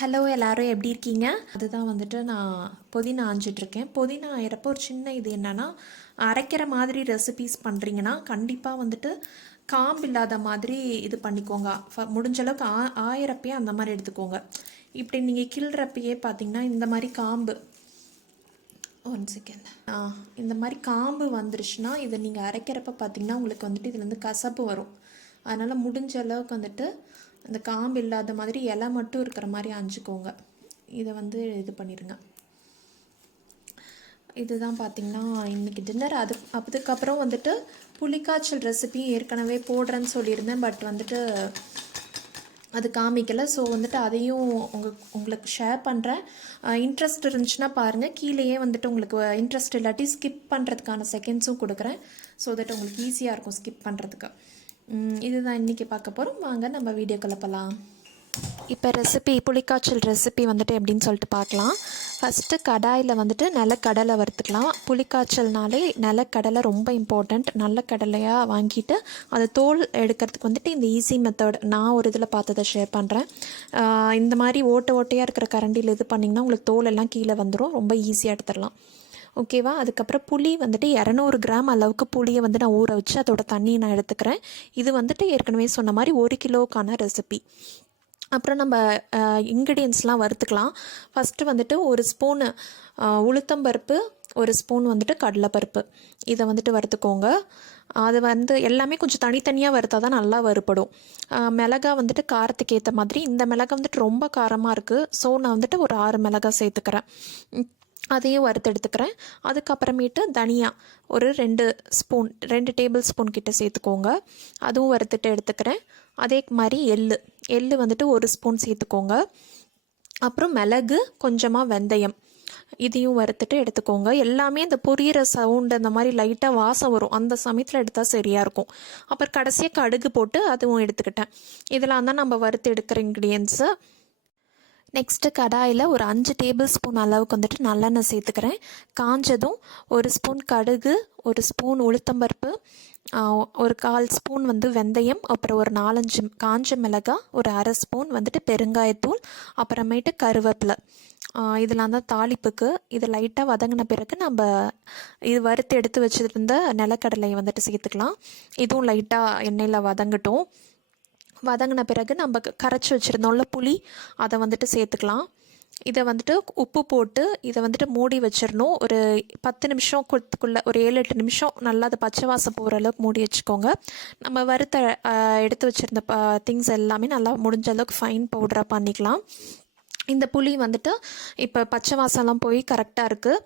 Hello எல்லோரும் எப்படி இருக்கீங்க? அதுதான் வந்துட்டு நான் புதினா ஆஞ்சிட்ருக்கேன். புதினா ஆயிரப்போ ஒரு சின்ன இது என்னென்னா, அரைக்கிற மாதிரி ரெசிபீஸ் பண்ணுறீங்கன்னா கண்டிப்பாக வந்துட்டு காம்பு இல்லாத மாதிரி இது பண்ணிக்கோங்க. முடிஞ்ச அளவுக்கு ஆயிரப்பே அந்த மாதிரி எடுத்துக்கோங்க. இப்படி நீங்கள் கிள்றப்பயே பார்த்தீங்கன்னா இந்த மாதிரி காம்பு ஒன் செகண்ட் இந்த மாதிரி காம்பு வந்துருச்சுன்னா இதை நீங்கள் அரைக்கிறப்ப பார்த்தீங்கன்னா உங்களுக்கு வந்துட்டு இதுலேருந்து கசப்பு வரும். அதனால் முடிஞ்ச அளவுக்கு வந்துட்டு அந்த காம்பு இல்லாத மாதிரி இலை மட்டும் இருக்கிற மாதிரி அஞ்சுக்கோங்க. இதை வந்து இது பண்ணிடுங்க. இதுதான் பார்த்திங்கன்னா இன்றைக்கி டின்னர். அதுக்கப்புறம் வந்துட்டு புளிக்காய்ச்சல் ரெசிபி ஏற்கனவே போடுறேன்னு சொல்லியிருந்தேன். பட் வந்துட்டு அது காமிக்கலை. ஸோ வந்துட்டு அதையும் உங்களுக்கு ஷேர் பண்ணுறேன். இன்ட்ரெஸ்ட் இருந்துச்சுன்னா பாருங்கள். கீழேயே வந்துட்டு உங்களுக்கு இன்ட்ரெஸ்ட் இல்லாட்டி ஸ்கிப் பண்ணுறதுக்கான செகண்ட்ஸும் கொடுக்குறேன். ஸோ தட் உங்களுக்கு ஈஸியாக இருக்கும் ஸ்கிப் பண்ணுறதுக்கு. இதுதான் இன்றைக்கி பார்க்க போகிறோம். வாங்க நம்ம வீடியோ கிளப்பலாம். இப்போ புளிக்காய்ச்சல் ரெசிபி வந்துட்டு எப்படின்னு சொல்லிட்டு பார்க்கலாம். ஃபஸ்ட்டு கடாயில் வந்துட்டு நிலக்கடலை வறுத்துக்கலாம். புளிக்காய்ச்சல்னாலே நிலக்கடலை ரொம்ப இம்பார்ட்டண்ட். நல்ல கடலையாக வாங்கிட்டு அதை தோல் எடுக்கிறதுக்கு வந்துட்டு இந்த ஈஸி மெத்தட் நான் ஒரு இதில் பார்த்ததை ஷேர் பண்ணுறேன். இந்த மாதிரி ஓட்டையாக இருக்கிற கரண்டியில் இது பண்ணிங்கன்னா உங்களுக்கு தோல் எல்லாம் கீழே வந்துடும். ரொம்ப ஈஸியாக எடுத்துடலாம். ஓகேவா? அதுக்கப்புறம் புளி வந்துட்டு 200 கிராம் அளவுக்கு புளியை வந்து நான் ஊற வச்சு அதோட தண்ணியை நான் எடுத்துக்கிறேன். இது வந்துட்டு ஏற்கனவே சொன்ன மாதிரி 1 கிலோக்கான ரெசிபி. அப்புறம் நம்ம இன்க்ரீடியன்ஸ்லாம் வறுத்துக்கலாம். ஃபஸ்ட்டு வந்துட்டு 1 ஸ்பூனு உளுத்தம்பருப்பு, 1 ஸ்பூன் வந்துட்டு கடலைப்பருப்பு, இதை வந்துட்டு வறுத்துக்கோங்க. அது வந்து எல்லாமே கொஞ்சம் தனித்தனியாக வறுத்தா தான் நல்லா வறுப்படும். மிளகா வந்துட்டு காரத்துக்கு ஏற்ற மாதிரி. இந்த மிளகா வந்துட்டு ரொம்ப காரமாக இருக்குது. ஸோ நான் வந்துட்டு ஒரு 6 மிளகா சேர்த்துக்கிறேன். அதையும் வறுத்து எடுத்துக்கிறேன். அதுக்கப்புறமேட்டு தனியா ஒரு 2 டேபிள் ஸ்பூன் கிட்ட சேர்த்துக்கோங்க. அதுவும் வறுத்துட்டு எடுத்துக்கிறேன். அதே மாதிரி எள்ளு வந்துட்டு 1 ஸ்பூன் சேர்த்துக்கோங்க. அப்புறம் மிளகு, கொஞ்சமாக வெந்தயம், இதையும் வறுத்துட்டு எடுத்துக்கோங்க. எல்லாமே இந்த பொரியிற சவுண்டு அந்த மாதிரி லைட்டாக வாசம் வரும். அந்த சமயத்தில் எடுத்தால் சரியாக இருக்கும். அப்புறம் கடைசியாக கடுகு போட்டு அதுவும் எடுத்துக்கிட்டேன். இதெல்லாம் தான் நம்ம வறுத்து எடுக்கிற இன்க்ரீடியன்ஸு. நெக்ஸ்ட்டு கடாயில் ஒரு 5 டேபிள் ஸ்பூன் அளவுக்கு வந்துட்டு நல்லெண்ணெய் சேர்த்துக்கிறேன். காஞ்சதும் 1 ஸ்பூன் கடுகு, 1 ஸ்பூன் உளுத்தம்பருப்பு, ஒரு 1/4 ஸ்பூன் வந்து வெந்தயம், அப்புறம் ஒரு 4-5 காஞ்ச மிளகாய், ஒரு 1/2 ஸ்பூன் வந்துட்டு பெருங்காயத்தூள், அப்புறமேட்டு கருவேப்பிலை. இதெல்லாம் தான் தாளிப்புக்கு. இது லைட்டாக வதங்கின பிறகு நம்ம இது வறுத்து எடுத்து வச்சுருந்த நிலக்கடலையை வந்துட்டு சேர்த்துக்கலாம். இதுவும் லைட்டாக எண்ணெயில் வதங்கட்டும். வதங்கின பிறகு நம்ம கரைச்சி வச்சுருந்தோம்ல புளி, அதை வந்துட்டு சேர்த்துக்கலாம். இதை வந்துட்டு உப்பு போட்டு இதை வந்துட்டு மூடி வச்சிடணும். ஒரு 10 நிமிஷத்துக்குள்ளே ஒரு 7-8 நிமிஷம் நல்லா அது பச்சை வாசம் போகிற அளவுக்கு மூடி வச்சுக்கோங்க. நம்ம வறுத்த எடுத்து வச்சுருந்த திங்ஸ் எல்லாமே நல்லா முடிஞ்ச அளவுக்கு ஃபைன் பவுடராக பண்ணிக்கலாம். இந்த புளி வந்துட்டு இப்போ பச்சை வாசம்லாம் போய் கரெக்டாக இருக்குது.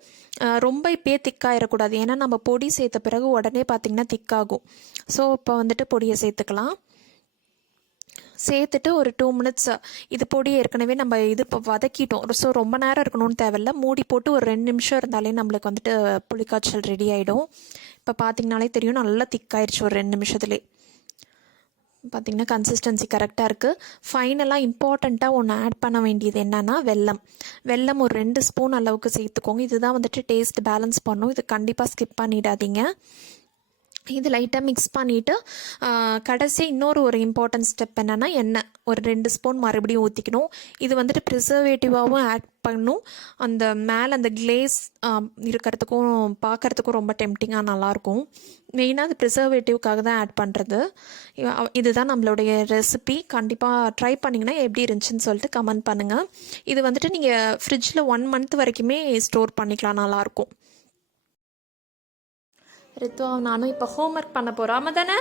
ரொம்ப இப்போயே திக்காயிடக்கூடாது. ஏன்னா நம்ம பொடி சேர்த்த பிறகு உடனே பார்த்திங்கன்னா திக்காகும். ஸோ இப்போ வந்துட்டு பொடியை சேர்த்துக்கலாம். சேர்த்துட்டு ஒரு 2 மினிட்ஸ் இது பொடி ஏற்கனவே நம்ம இது இப்போ வதக்கிட்டோம். ஸோ ரொம்ப நேரம் இருக்கணும்னு தேவையில்ல. மூடி போட்டு ஒரு 2 நிமிஷம் இருந்தாலே நம்மளுக்கு வந்துட்டு புளிக்காய்ச்சல் ரெடி ஆகிடும். இப்போ பார்த்திங்கனாலே தெரியும், நல்லா திக்காயிடுச்சு ஒரு 2 நிமிஷத்துலேயே. பார்த்திங்கன்னா கன்சிஸ்டன்சி கரெக்டாக இருக்குது. ஃபைனலாக இம்பார்ட்டண்ட்டாக ஒன்று ஆட் பண்ண வேண்டியது என்னென்னா வெல்லம் ஒரு 2 ஸ்பூன் அளவுக்கு சேர்த்துக்கோங்க. இதுதான் வந்துட்டு டேஸ்ட் பேலன்ஸ் பண்ணும். இது கண்டிப்பாக ஸ்கிப் பண்ணிடாதீங்க. இது லைட்டாக மிக்ஸ் பண்ணிவிட்டு கடைசி இன்னொரு இம்பார்ட்டன்ட் ஸ்டெப் என்னென்னா எண்ணெய் ஒரு 2 ஸ்பூன் மறுபடியும் ஊற்றிக்கணும். இது வந்துட்டு ப்ரிசர்வேட்டிவாகவும் ஆட் பண்ணும். அந்த மேலே அந்த கிளேஸ் இருக்கிறதுக்கும் பார்க்குறதுக்கும் ரொம்ப டெம்டிங்காக நல்லாயிருக்கும். மெயினாக அது ப்ரிசர்வேட்டிவ்க்காக தான் ஆட் பண்ணுறது. இதுதான் நம்மளுடைய ரெசிபி. கண்டிப்பாக ட்ரை பண்ணிங்கன்னா எப்படி இருந்துச்சுன்னு சொல்லிட்டு கமெண்ட் பண்ணுங்கள். இது வந்துட்டு நீங்கள் ஃப்ரிட்ஜில் 1 மந்த் வரைக்குமே ஸ்டோர் பண்ணிக்கலாம். நல்லாயிருக்கும். ரித்வா நானும் இப்போ ஹோம்ஒர்க் பண்ண போகிறோம். ஆமாம் தானே?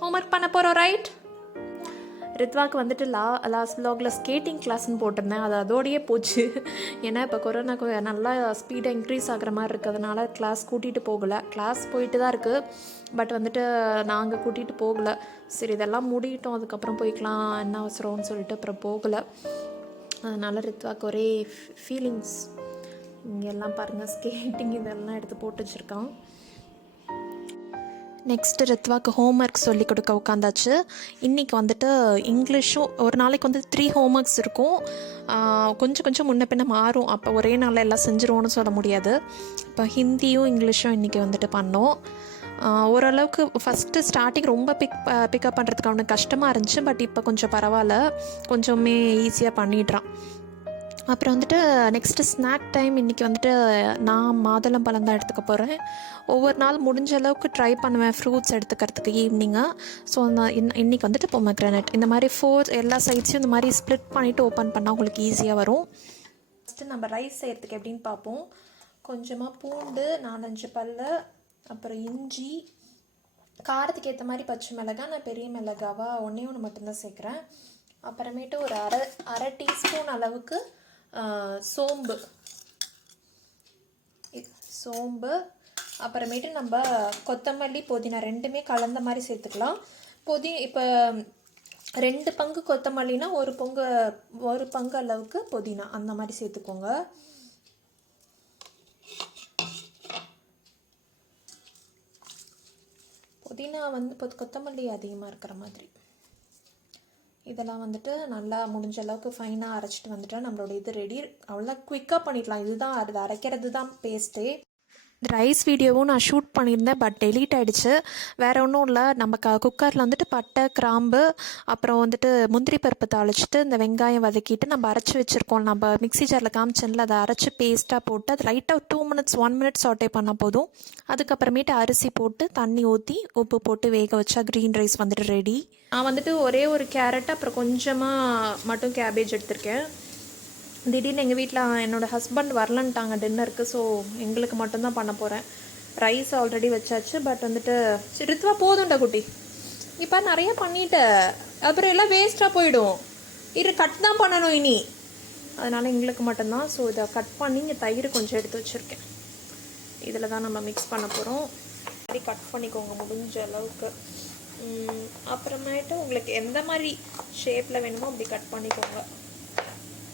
ஹோம்ஒர்க் பண்ண போகிறோம், ரைட்? ரித்வாவுக்கு வந்துட்டு லாஸ்ட் வ்ளாகில் ஸ்கேட்டிங் கிளாஸ்ன்னு போட்டிருந்தேன். அது அதோடையே போச்சு. ஏன்னா இப்போ கொரோனாக்கு நல்லா ஸ்பீடாக இன்க்ரீஸ் ஆகிற மாதிரி இருக்கிறதுனால கிளாஸ் கூட்டிகிட்டு போகலை. கிளாஸ் போயிட்டு தான் இருக்குது. பட் வந்துட்டு நாங்கள் கூட்டிகிட்டு போகலை. சரி இதெல்லாம் முடியட்டும், அதுக்கப்புறம் போய்க்கலாம், என்ன அவசரம்னு சொல்லிட்டு அப்புறம் போகலை. அதனால் ரித்வாவுக்கு ஒரே ஃபீலிங்ஸ். இங்கெல்லாம் பாருங்கள், ஸ்கேட்டிங் இதெல்லாம் எடுத்து போட்டு வச்சுருக்கான். நெக்ஸ்ட்டு ரித்வாக்கு ஹோம்ஒர்க் சொல்லி கொடுக்க உட்காந்தாச்சு. இன்றைக்கி வந்துட்டு இங்கிலீஷும் ஒரு நாளைக்கு வந்து 3 ஹோம்ஒர்க்ஸ் இருக்கும். கொஞ்சம் முன்ன பின்ன மாறும். அப்போ ஒரே நாளில் எல்லாம் செஞ்சுருவோன்னு சொல்ல முடியாது. இப்போ ஹிந்தியும் இங்கிலீஷும் இன்றைக்கி வந்துட்டு பண்ணோம். ஓரளவுக்கு ஃபஸ்ட்டு ஸ்டார்டிங் ரொம்ப பிக்கப் பண்ணுறதுக்கு அவனுக்கு கஷ்டமாக இருந்துச்சு. பட் இப்போ கொஞ்சம் பரவாயில்ல, கொஞ்சமே ஈஸியாக பண்ணிடுறான். அப்புறம் வந்துட்டு நெக்ஸ்ட்டு ஸ்நாக் டைம் இன்றைக்கி வந்துட்டு நான் மாதுளம் பழம் தான் எடுத்துக்க போகிறேன். ஒவ்வொரு நாள் முடிஞ்ச அளவுக்கு ட்ரை பண்ணுவேன் ஃப்ரூட்ஸ் எடுத்துக்கிறதுக்கு ஈவினிங்காக. ஸோ நான் இன்றைக்கி வந்துட்டு பொமக்ரானட் இந்த மாதிரி எல்லா சைட்ஸையும் இந்த மாதிரி ஸ்ப்ளிட் பண்ணிவிட்டு ஓப்பன் பண்ணால் உங்களுக்கு ஈஸியாக வரும். ஃபஸ்ட்டு நம்ம ரைஸ் செய்கிறதுக்கு எப்படின்னு பார்ப்போம். கொஞ்சமாக பூண்டு 4-5 பல், அப்புறம் இஞ்சி, காரத்துக்கு ஏற்ற மாதிரி பச்சை மிளகாய், நான் பெரிய மிளகாவாக ஒன்று மட்டும்தான் சேர்க்குறேன். அப்புறமேட்டு ஒரு அரை டீஸ்பூன் அளவுக்கு சோம்பு, அப்புறமேட்டு நம்ம கொத்தமல்லி புதினா ரெண்டுமே கலந்த மாதிரி சேர்த்துக்கலாம். இப்போ 2 பங்கு கொத்தமல்லினா ஒரு பங்கு அளவுக்கு புதினா அந்த மாதிரி சேர்த்துக்கோங்க. புதினா கொத்தமல்லி அதிகமாக இருக்கிற மாதிரி. இதெல்லாம் வந்துட்டு நல்லா முடிஞ்ச அளவுக்கு ஃபைனாக அரைச்சிட்டு வந்துட்டு நம்மளோட இது ரெடி. அவ்வளோதான், குயிக்காக பண்ணிடலாம். இதுதான் அது அரைக்கிறது தான் பேஸ்ட்டே. ரைஸ் வீடியோவும் நான் ஷூட் பண்ணியிருந்தேன், பட் டெலீட் ஆகிடுச்சு. வேறு ஒன்றும் இல்லை, நம்ம குக்கரில் வந்துட்டு பட்டை, கிராம்பு, அப்புறம் வந்துட்டு முந்திரி பருப்பு தாளிச்சிட்டு இந்த வெங்காயம் வதக்கிட்டு நம்ம அரைச்சி வச்சுருக்கோம். நம்ம மிக்ஸி ஜாரில் காமிச்சனில் அதை அரைச்சி பேஸ்ட்டாக போட்டு அது லைட்டாக 1 minute சாட்டே பண்ணால் போதும். அதுக்கப்புறமேட்டு அரிசி போட்டு தண்ணி ஊற்றி உப்பு போட்டு வேக வச்சா க்ரீன் ரைஸ் வந்துட்டு ரெடி. நான் வந்துட்டு ஒரே ஒரு கேரட் அப்புறம் கொஞ்சமாக மட்டும் கேபேஜ் எடுத்திருக்கேன். திடீர்னு எங்கள் வீட்டில் என்னோடய ஹஸ்பண்ட் வரலன்ட்டாங்க டின்னருக்கு. ஸோ எங்களுக்கு மட்டும்தான் பண்ண போகிறேன். ரைஸ் ஆல்ரெடி வச்சாச்சு, பட் வந்துட்டு ரித்வா போதும்டா குட்டி, இப்போ நிறைய பண்ணிட்ட அப்புறம் எல்லாம் வேஸ்ட்டாக போயிடும். கட் தான் பண்ணணும் இனி, அதனால் எங்களுக்கு மட்டும்தான். ஸோ இதை கட் பண்ணி இங்கே தயிர் கொஞ்சம் எடுத்து வச்சுருக்கேன். இதில் தான் நம்ம மிக்ஸ் பண்ண போகிறோம். மாதிரி கட் பண்ணிக்கோங்க முடிஞ்ச அளவுக்கு. அப்புறமேட்டு உங்களுக்கு எந்த மாதிரி ஷேப்பில் வேணுமோ அப்படி கட் பண்ணிக்கோங்க.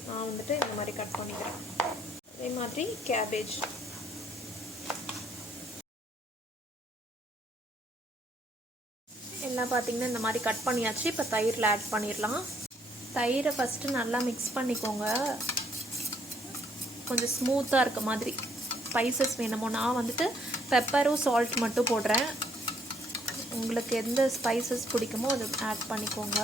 நான் வந்துட்டு இந்த மாதிரி கட் பண்ணிக்கிறேன். அதே மாதிரி கேபேஜ் எல்லாம் பார்த்திங்கன்னா இந்த மாதிரி கட் பண்ணியாச்சு. இப்போ தயிரில் ஆட் பண்ணிடலாம். தயிரை ஃபஸ்ட்டு நல்லா மிக்ஸ் பண்ணிக்கோங்க, கொஞ்சம் ஸ்மூத்தாக இருக்க மாதிரி. ஸ்பைசஸ் வேணுமோ, நான் வந்துட்டு பெப்பரும் சால்ட் மட்டும் போடுறேன். உங்களுக்கு எந்த ஸ்பைசஸ் பிடிக்குமோ அது ஆட் பண்ணிக்கோங்க.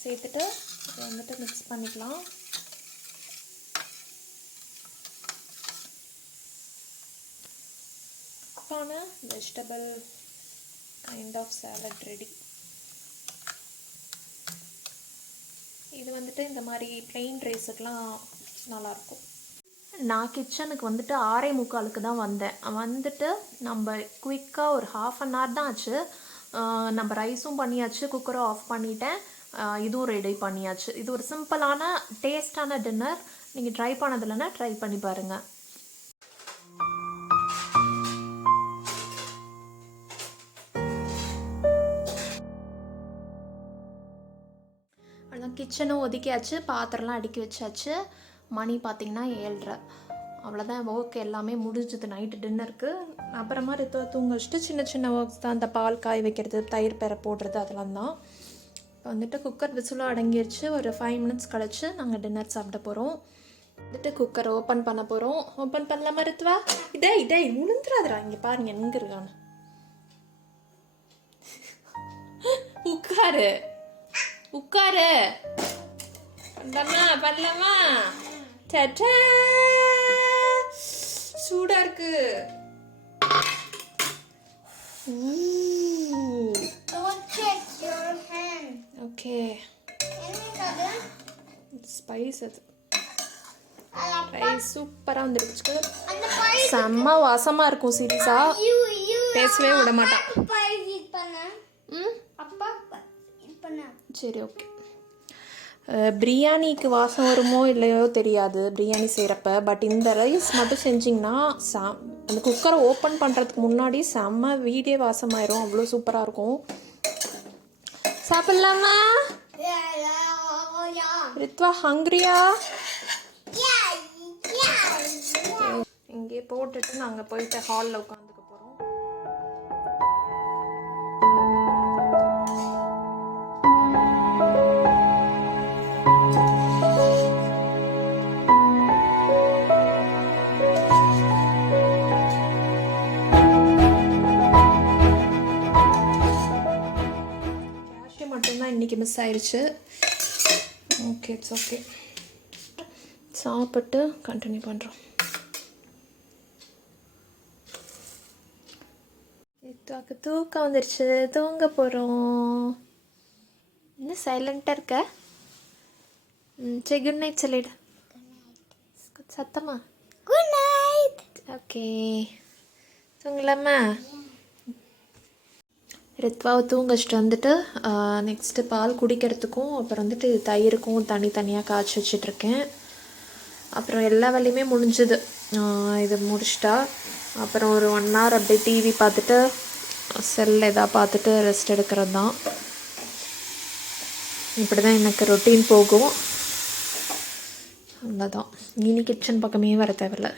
சேர்த்துட்டு இதை வந்துட்டு மிக்ஸ் பண்ணிக்கலாம். Vegetable kind of salad ready. இது வந்துட்டு இந்த மாதிரி பிளெயின் ரைஸுக்கெலாம் நல்லாயிருக்கும். நான் கிச்சனுக்கு வந்துட்டு 6:45 தான் வந்துட்டு நம்ம குயிக்காக ஒரு 1/2 hour தான் ஆச்சு. நம்ம ரைஸும் பண்ணியாச்சு, குக்கரை ஆஃப் பண்ணிட்டேன், இதுவும் ரெடி பண்ணியாச்சு. இது ஒரு சிம்பிளான டேஸ்டான டின்னர். நீங்கள் ட்ரை பண்ணதில்லைன்னா ட்ரை பண்ணி பாருங்கள். அவ்வளோதான், கிச்சனும் ஒதுக்கியாச்சு, பாத்திரம்லாம் அடுக்கி வச்சாச்சு. மணி பார்த்திங்கன்னா 7:30. அவ்வளோதான், ஒர்க் எல்லாமே முடிஞ்சுது நைட்டு டின்னருக்கு. அப்புறமா தூங்க வச்சுட்டு சின்ன சின்ன ஒர்க்ஸ் தான், அந்த பால் காய வைக்கிறது, தயிர் பெற போடுறது, அதெல்லாம் தான். இப்போ வந்துட்டு குக்கர் விசிலும் அடங்கிடுச்சு. ஒரு 5 minutes கழிச்சு நாங்கள் டின்னர் சாப்பிட போகிறோம். வந்துட்டு குக்கரை ஓப்பன் பண்ண போகிறோம். ஓப்பன் பண்ணலாமா ரித்வா? இதே உளுந்துராதுரா, இங்கே பாருங்க எங்கே இருக்கான்னு. உட்காரு பண்ணலாமா? சூடா இருக்கு. ஓகே, ஸ்பைஸ் அது ரைஸ் சூப்பராக வந்துருச்சு. செம்ம வாசமாக இருக்கும். சீரியஸா பேசவே விட மாட்டான். சரி, ஓகே. பிரியாணிக்கு வாசம் வருமோ இல்லையோ தெரியாது பிரியாணி செய்கிறப்ப. பட் இந்த ரைஸ் மட்டும் செஞ்சிங்கன்னா அந்த குக்கரை ஓப்பன் பண்ணுறதுக்கு முன்னாடி செம்ம வீடே வாசமாயிரும். அவ்வளோ சூப்பராக இருக்கும். சாப்பிட்லாமா ரித்வா? ஹங்க்ரியா? இங்கே போட்டுட்டு நாங்கள் போயிட்டு ஹாலில் உட்காந்துக்க போகிறோம். மட்டும்தான் இன்றைக்கி மிஸ் ஆயிடுச்சு. Okay, it's okay. சாப்பிட்டு கண்டினியூ பண்ணுறோம். இதுக்கு தூக்கம் வந்துருச்சு, தூங்க போகிறோம். இன்னும் சைலண்ட்டாக இருக்க? சரி, குட் நைட் சொல்லிடு சத்தமா. Good night. ஓகே, தூங்கலாமா? ரித்வாவை தூங்க வச்சுட்டு வந்துட்டு நெக்ஸ்ட்டு பால் குடிக்கிறதுக்கும் அப்புறம் வந்துட்டு தயிருக்கும் தனித்தனியாக காய்ச்சி வச்சிட்ருக்கேன். அப்புறம் எல்லா வேலையுமே முடிஞ்சுது. இது முடிச்சிட்டா அப்புறம் ஒரு 1 hour அப்படியே டிவி பார்த்துட்டு செல்லில் எதாவது பார்த்துட்டு ரெஸ்ட் எடுக்கிறது தான். இப்படி தான் எனக்கு ரொட்டீன் போகும். அவ்வளோதான். இனி கிச்சன் பக்கமே வர தேவையில்ல.